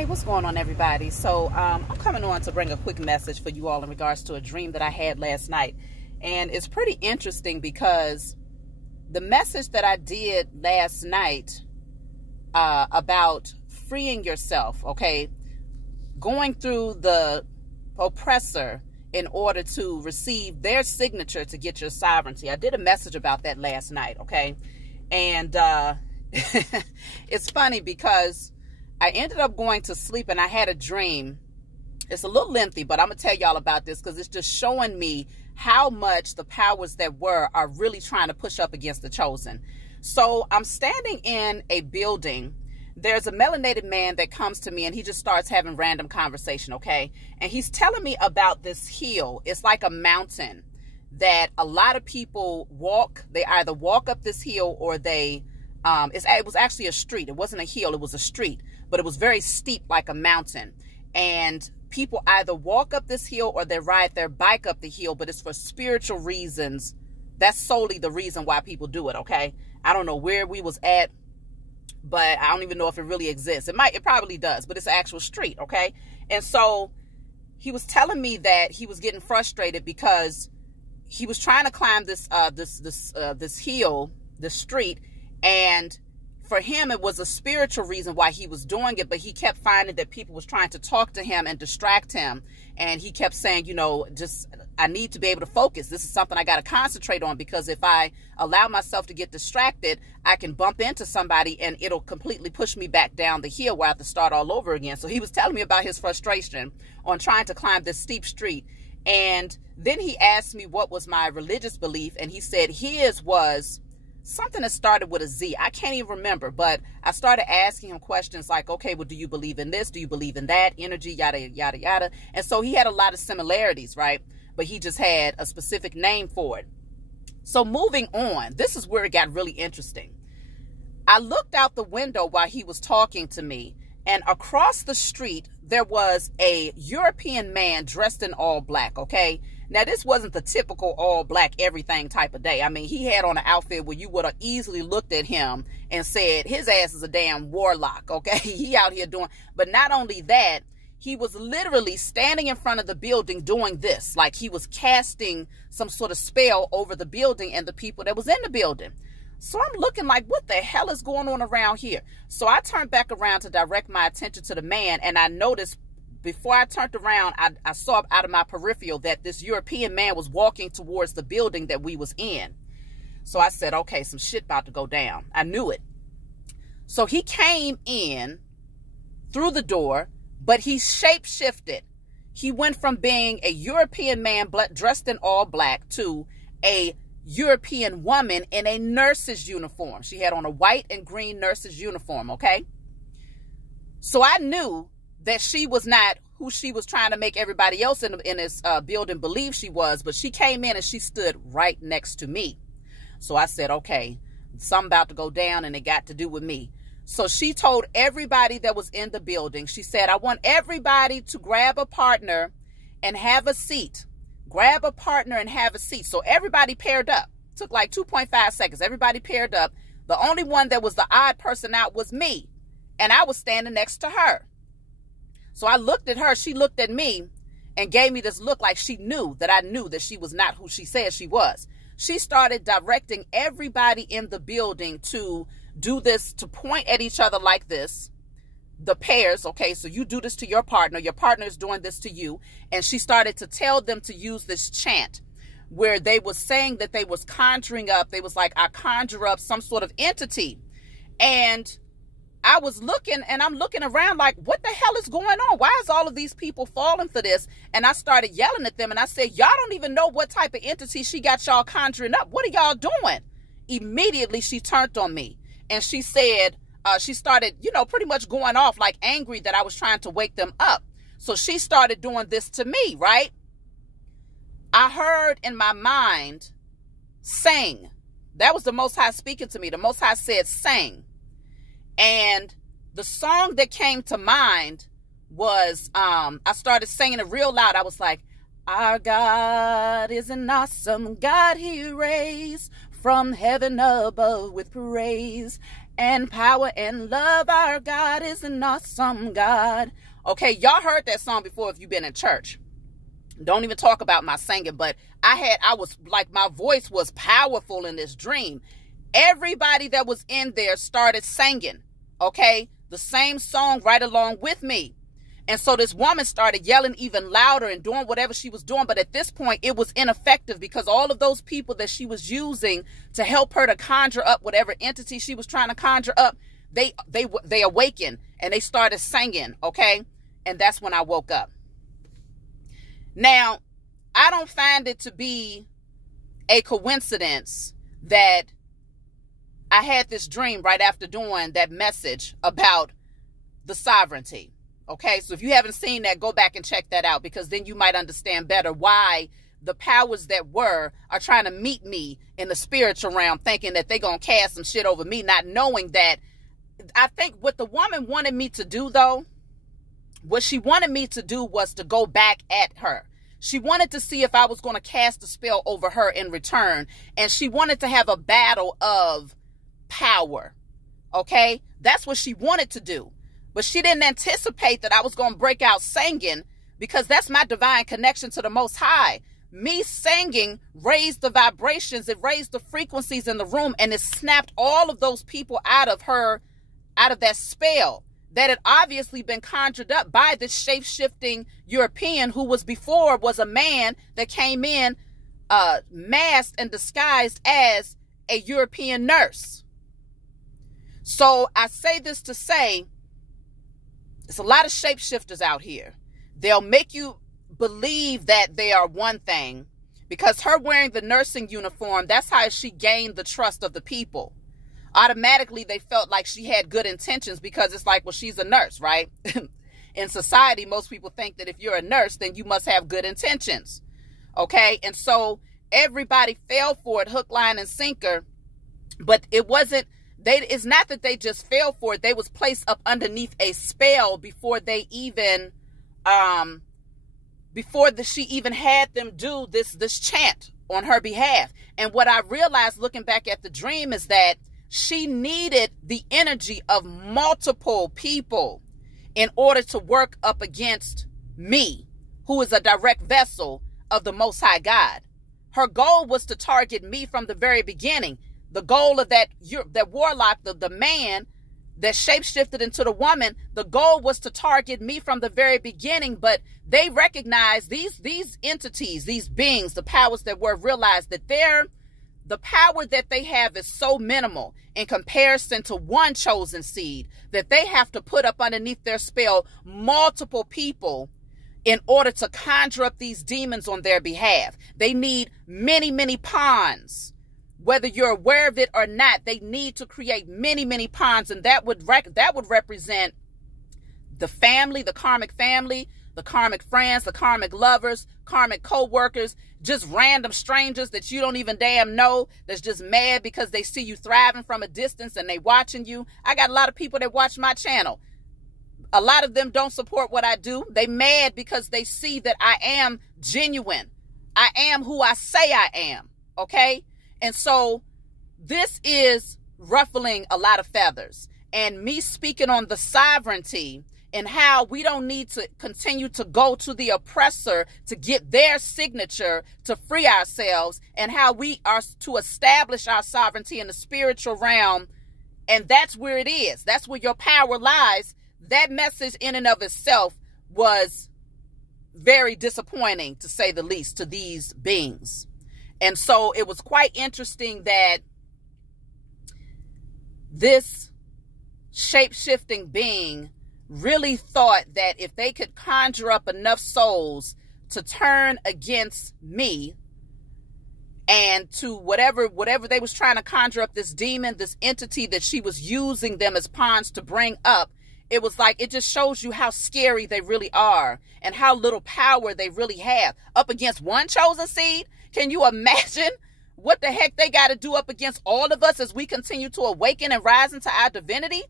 Hey, what's going on, everybody? So I'm coming on to bring a quick message for you all in regards to a dream that I had last night. And it's pretty interesting because the message that I did last night about freeing yourself, okay, going through the oppressor in order to receive their signature to get your sovereignty. I did a message about that last night, okay? And it's funny because I ended up going to sleep and I had a dream. It's a little lengthy, but I'm going to tell y'all about this because it's just showing me how much the powers that were are really trying to push up against the chosen. So I'm standing in a building. There's a melanated man that comes to me and he just starts having random conversation, okay? And he's telling me about this hill. It's like a mountain that a lot of people walk. They either walk up this hill or they, it was actually a street. It wasn't a hill, it was a street. But it was very steep like a mountain. And people either walk up this hill or they ride their bike up the hill, but it's for spiritual reasons. That's solely the reason why people do it, okay? I don't know where we was at, but I don't even know if it really exists. It probably does, but it's an actual street, okay? And so he was telling me that he was getting frustrated because he was trying to climb this hill, this street, and for him, it was a spiritual reason why he was doing it, but he kept finding that people was trying to talk to him and distract him. And he kept saying, you know, I need to be able to focus. This is something I got to concentrate on, because if I allow myself to get distracted, I can bump into somebody and it'll completely push me back down the hill where I have to start all over again. So he was telling me about his frustration on trying to climb this steep street. And then he asked me what was my religious belief. And he said his was something that started with a Z. I can't even remember, but I started asking him questions like, okay, well, do you believe in this? Do you believe in that? Energy, yada, yada, yada. And so he had a lot of similarities, right? But he just had a specific name for it. So moving on, this is where it got really interesting. I looked out the window while he was talking to me, and across the street, there was a European man dressed in all black, okay? Now, this wasn't the typical all black everything type of day. I mean, he had on an outfit where you would have easily looked at him and said, his ass is a damn warlock, okay? He out here doing, but not only that, he was literally standing in front of the building doing this, like he was casting some sort of spell over the building and the people that was in the building. So I'm looking like, what the hell is going on around here? So I turned back around to direct my attention to the man, and I noticed before I turned around, I saw out of my peripheral that this European man was walking towards the building that we was in. So I said, okay, some shit about to go down. I knew it. So he came in through the door, but he shape-shifted. He went from being a European man dressed in all black to a European woman in a nurse's uniform. She had on a white and green nurse's uniform, okay? So I knew that she was not who she was trying to make everybody else in this building believe she was, but she came in and she stood right next to me. So I said, okay, something about to go down, and it got to do with me. So she told everybody that was in the building, she said, I want everybody to grab a partner and have a seat. Grab a partner and have a seat. So everybody paired up. Took like 2.5 seconds. Everybody paired up. The only one that was the odd person out was me, and I was standing next to her. So I looked at her, she looked at me and gave me this look like she knew that I knew that she was not who she said she was. She started directing everybody in the building to do this, to point at each other like this. The pairs, okay, so you do this to your partner is doing this to you. And she started to tell them to use this chant where they was saying that they was conjuring up. They was like, I conjure up some sort of entity. And I was looking, and I'm looking around like, what the hell is going on? Why is all of these people falling for this? And I started yelling at them, and I said, y'all don't even know what type of entity she got y'all conjuring up. What are y'all doing? Immediately, she turned on me, and she said, she started, you know, pretty much going off like angry that I was trying to wake them up. So she started doing this to me, right? I heard in my mind, sing. That was the Most High speaking to me. The Most High said, sing. And the song that came to mind was, I started singing it real loud. I was like, our God is an awesome God. He raised from heaven above with praise. and power and love. Our God is an awesome God. Okay, y'all heard that song before if you've been in church. Don't even talk about my singing, but I was like, my voice was powerful in this dream. Everybody that was in there started singing, okay, the same song right along with me. And so this woman started yelling even louder and doing whatever she was doing. But at this point, it was ineffective because all of those people that she was using to help her to conjure up whatever entity she was trying to conjure up, they awakened and they started singing, okay? And that's when I woke up. Now, I don't find it to be a coincidence that I had this dream right after doing that message about the sovereignty. Okay, so if you haven't seen that, go back and check that out, because then you might understand better why the powers that were are trying to meet me in the spiritual realm, thinking that they're going to cast some shit over me, not knowing that. I think what the woman wanted me to do, though, what she wanted me to do was to go back at her. She wanted to see if I was going to cast a spell over her in return. And she wanted to have a battle of power. Okay? That's what she wanted to do. But she didn't anticipate that I was going to break out singing, because that's my divine connection to the Most High. Me singing raised the vibrations. It raised the frequencies in the room, and it snapped all of those people out of that spell that had obviously been conjured up by this shape-shifting European who was a man that came in masked and disguised as a European nurse. So I say this to say, there's a lot of shapeshifters out here. They'll make you believe that they are one thing, because her wearing the nursing uniform, that's how she gained the trust of the people. Automatically, they felt like she had good intentions, because it's like, well, she's a nurse, right? In society, most people think that if you're a nurse, then you must have good intentions. Okay? And so everybody fell for it, hook, line, and sinker. But it wasn't, it's not that they just fell for it. They was placed up underneath a spell before they even, she even had them do this chant on her behalf. And what I realized looking back at the dream is that she needed the energy of multiple people in order to work up against me, who is a direct vessel of the Most High God. Her goal was to target me from the very beginning. The goal of that warlock, the man that shapeshifted into the woman, the goal was to target me from the very beginning. But they recognized these entities, these beings, the powers that were, realized that the power that they have is so minimal in comparison to one chosen seed that they have to put up underneath their spell multiple people in order to conjure up these demons on their behalf. They need many, many pawns. Whether you're aware of it or not, they need to create many, many pawns, and that would represent the family, the karmic family, the karmic friends, the karmic lovers, karmic co-workers, just random strangers that you don't even damn know, that's just mad because they see you thriving from a distance and they watching you. I got a lot of people that watch my channel. A lot of them don't support what I do. They mad because they see that I am genuine. I am who I say I am, okay? And so this is ruffling a lot of feathers. And me speaking on the sovereignty and how we don't need to continue to go to the oppressor to get their signature to free ourselves, and how we are to establish our sovereignty in the spiritual realm. And that's where it is. That's where your power lies. That message in and of itself was very disappointing, to say the least, to these beings. And so it was quite interesting that this shape-shifting being really thought that if they could conjure up enough souls to turn against me and to whatever they was trying to conjure up, this demon, this entity that she was using them as pawns to bring up, it was like, it just shows you how scary they really are and how little power they really have up against one chosen seed. Can you imagine what the heck they got to do up against all of us as we continue to awaken and rise into our divinity?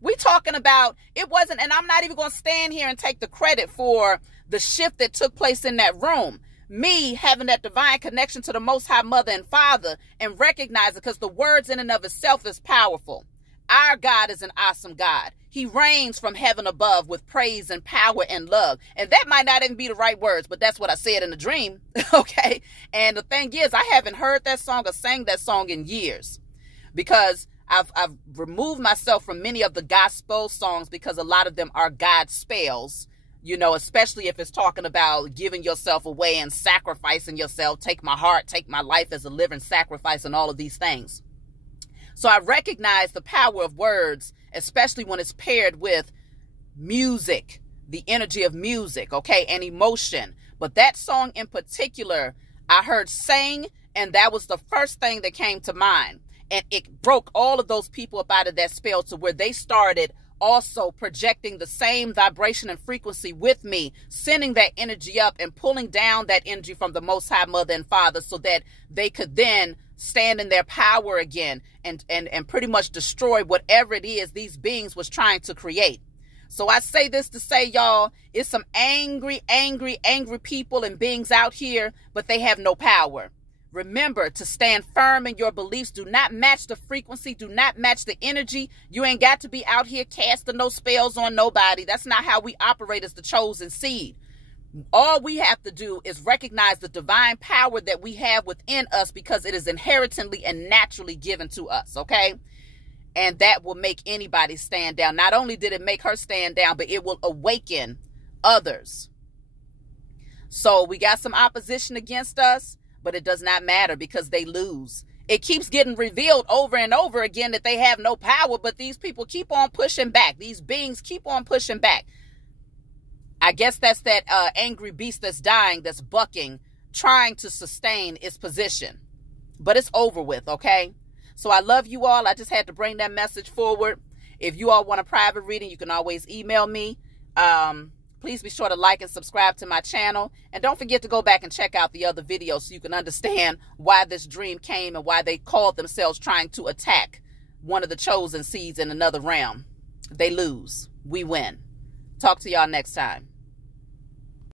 We talking about, it wasn't, and I'm not even going to stand here and take the credit for the shift that took place in that room. Me having that divine connection to the Most High Mother and Father and recognize it, because the words in and of itself is powerful. Our God is an awesome God. He reigns from heaven above with praise and power and love. And that might not even be the right words, but that's what I said in the dream. Okay. And the thing is, I haven't heard that song or sang that song in years, because I've removed myself from many of the gospel songs, because a lot of them are God spells, you know, especially if it's talking about giving yourself away and sacrificing yourself. Take my heart, take my life as a living sacrifice, and all of these things. So I recognize the power of words, especially when it's paired with music, the energy of music, okay, and emotion. But that song in particular, I heard sang, and that was the first thing that came to mind. And it broke all of those people up out of that spell, to where they started also projecting the same vibration and frequency with me, sending that energy up and pulling down that energy from the Most High Mother and Father, so that they could then stand in their power again and pretty much destroy whatever it is these beings was trying to create. So I say this to say, y'all, it's some angry people and beings out here, but they have no power. Remember to stand firm in your beliefs. Do not match the frequency. Do not match the energy. You ain't got to be out here casting no spells on nobody. That's not how we operate as the chosen seed. All we have to do is recognize the divine power that we have within us, because it is inherently and naturally given to us, okay? And that will make anybody stand down. Not only did it make her stand down, but it will awaken others. So we got some opposition against us, but it does not matter, because they lose. It keeps getting revealed over and over again that they have no power, but these people keep on pushing back. These beings keep on pushing back. I guess that's that angry beast that's dying, that's bucking, trying to sustain its position. But it's over with, okay? So I love you all. I just had to bring that message forward. If you all want a private reading, you can always email me. Please be sure to like and subscribe to my channel. And don't forget to go back and check out the other videos, so you can understand why this dream came and why they called themselves trying to attack one of the chosen seeds in another realm. They lose. We win. Talk to y'all next time.